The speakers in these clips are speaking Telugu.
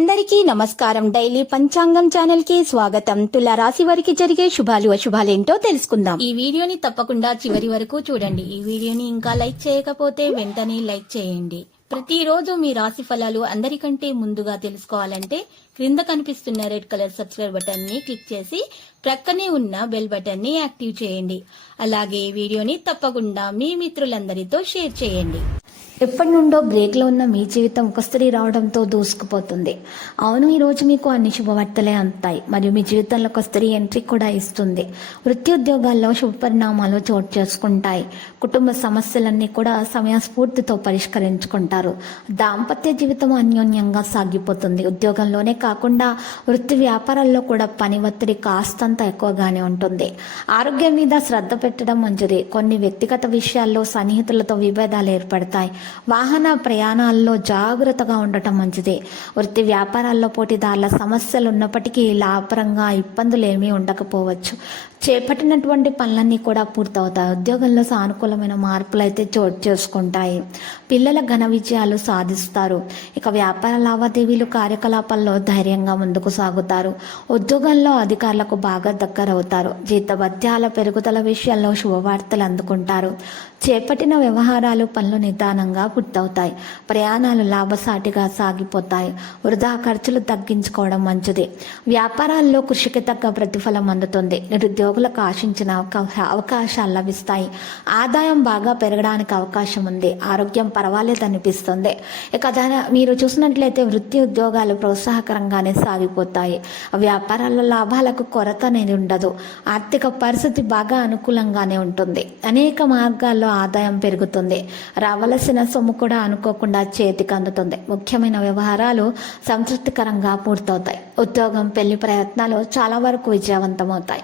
అందరికీ నమస్కారం. డైలీ పంచాంగం ఛానల్ కి స్వాగతం. తుల రాశి వారికి జరిగే శుభాలు అశుభాలేంటో తెలుసుకుందాం. ఈ వీడియోని తప్పకుండా చివరి వరకు చూడండి. ఈ వీడియోని ఇంకా లైక్ చేయకపోతే వెంటనే లైక్ చేయండి. ప్రతిరోజు మీ రాశి ఫలాలు అందరికంటే ముందుగా తెలుసుకోవాలంటే క్రింద కనిపిస్తున్న రెడ్ కలర్ సబ్స్క్రైబ్ బటన్ ని క్లిక్ చేసి ప్రక్కనే ఉన్న బెల్ బటన్ ని యాక్టివ్ చేయండి. అలాగే ఈ వీడియోని తప్పకుండా మీ మిత్రులందరితో షేర్ చేయండి. ఎప్పటి నుండో బ్రేక్లో ఉన్న మీ జీవితం ఒక స్త్రీ రావడంతో దూసుకుపోతుంది. అవును, ఈరోజు మీకు అన్ని శుభవార్తలే అందుతాయి మరియు మీ జీవితంలో ఒక స్త్రీ ఎంట్రీ కూడా ఇస్తుంది. వృత్తి ఉద్యోగాల్లో శుభ పరిణామాలు చోటు చేసుకుంటాయి. కుటుంబ సమస్యలన్నీ కూడా సమయస్ఫూర్తితో పరిష్కరించుకుంటారు. దాంపత్య జీవితం అన్యోన్యంగా సాగిపోతుంది. ఉద్యోగంలోనే కాకుండా వృత్తి వ్యాపారాల్లో కూడా పని ఒత్తిడి కాస్తంత ఎక్కువగానే ఉంటుంది. ఆరోగ్యం మీద శ్రద్ధ పెట్టడం మంచిది. కొన్ని వ్యక్తిగత విషయాల్లో సన్నిహితులతో విభేదాలు ఏర్పడతాయి. వాహన ప్రయాణాల్లో జాగ్రత్తగా ఉండటం మంచిది. వృత్తి వ్యాపారాల్లో పోటీదారుల సమస్యలు ఉన్నప్పటికీ లాభపరంగా ఇబ్బందులు ఏమీ ఉండకపోవచ్చు. చేపట్టినటువంటి పనులన్నీ కూడా పూర్తవుతాయి. ఉద్యోగంలో సానుకూలమైన మార్పులు అయితే చోటు చేసుకుంటాయి. పిల్లల ఘన విజయాలు సాధిస్తారు. ఇక వ్యాపార లావాదేవీలు కార్యకలాపాల్లో ధైర్యంగా ముందుకు సాగుతారు. ఉద్యోగంలో అధికారులకు బాగా దగ్గరవుతారు. జీతభత్యాల పెరుగుదల విషయాల్లో శుభవార్తలు అందుకుంటారు. చేపట్టిన వ్యవహారాలు పనులు నిదానంగా పూర్తవుతాయి. ప్రయాణాలు లాభసాటిగా సాగిపోతాయి. వృధా ఖర్చులు తగ్గించుకోవడం మంచిది. వ్యాపారాల్లో కృషికి తగ్గ ప్రతిఫలం అందుతుంది. నిరుద్యోగులకు ఆశించిన అవకాశాలు లభిస్తాయి. ఆదాయం బాగా పెరగడానికి అవకాశం ఉంది. ఆరోగ్యం పర్వాలేదనిపిస్తుంది. ఇక మీరు చూసినట్లయితే వృత్తి ఉద్యోగాలు ప్రోత్సాహకరంగానే సాగిపోతాయి. వ్యాపారాల లాభాలకు కొరత అనేది ఉండదు. ఆర్థిక పరిస్థితి బాగా అనుకూలంగానే ఉంటుంది. అనేక మార్గాల్లో ఆదాయం పెరుగుతుంది. రావలసిన సొమ్ము కూడా అనుకోకుండా చేతికి అందుతుంది. ముఖ్యమైన వ్యవహారాలు సంతృప్తికరంగా పూర్తవుతాయి. ఉద్యోగం, పెళ్లి ప్రయత్నాలు చాలా వరకు విజయవంతమవుతాయి.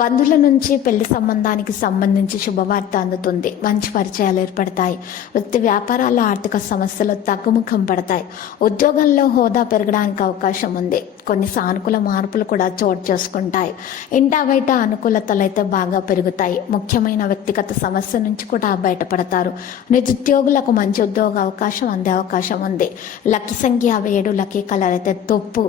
బంధువుల నుంచి పెళ్లి సంబంధానికి సంబంధించి శుభవార్త అందుతుంది. మంచి పరిచయాలు ఏర్పడతాయి. వృత్తి వ్యాపారాల్లో ఆర్థిక సమస్యలు తగ్గుముఖం పడతాయి. ఉద్యోగంలో హోదా పెరగడానికి అవకాశం ఉంది. కొన్ని సానుకూల మార్పులు కూడా చోటు చేసుకుంటాయి. ఇంటా బయట అనుకూలతలు అయితే బాగా పెరుగుతాయి. ముఖ్యమైన వ్యక్తిగత సమస్య నుంచి కూడా బయటపడతారు. నిరుద్యోగులకు మంచి ఉద్యోగ అవకాశం అందే అవకాశం ఉంది. లక్కీ సంఖ్య 7, లక్కీ కలర్ అయితే తొప్పు.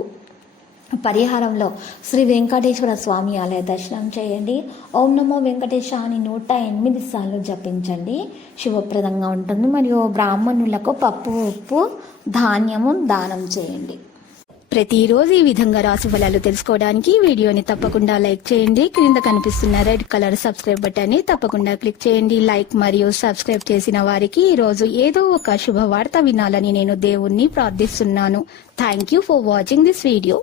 పరిహారంలో శ్రీ వెంకటేశ్వర స్వామి ఆలయ దర్శనం చేయండి. ఓం నమో వెంకటేశ అని 108 సార్లు జపించండి. శుభప్రదంగా ఉంటుంది. మరియు బ్రాహ్మణులకు పప్పు, ఉప్పు, ధాన్యము దానం చేయండి. ప్రతిరోజు ఈ విధంగా రాశి ఫలాలు తెలుసుకోవడానికి వీడియోని తప్పకుండా లైక్ చేయండి. క్రింద కనిపిస్తున్న రెడ్ కలర్ సబ్స్క్రైబ్ బటన్ ని తప్పకుండా క్లిక్ చేయండి. లైక్ మరియు సబ్స్క్రైబ్ చేసిన వారికి ఈ రోజు ఏదో ఒక శుభవార్త వినాలని నేను దేవుణ్ణి ప్రార్థిస్తున్నాను. Thank you for watching this video.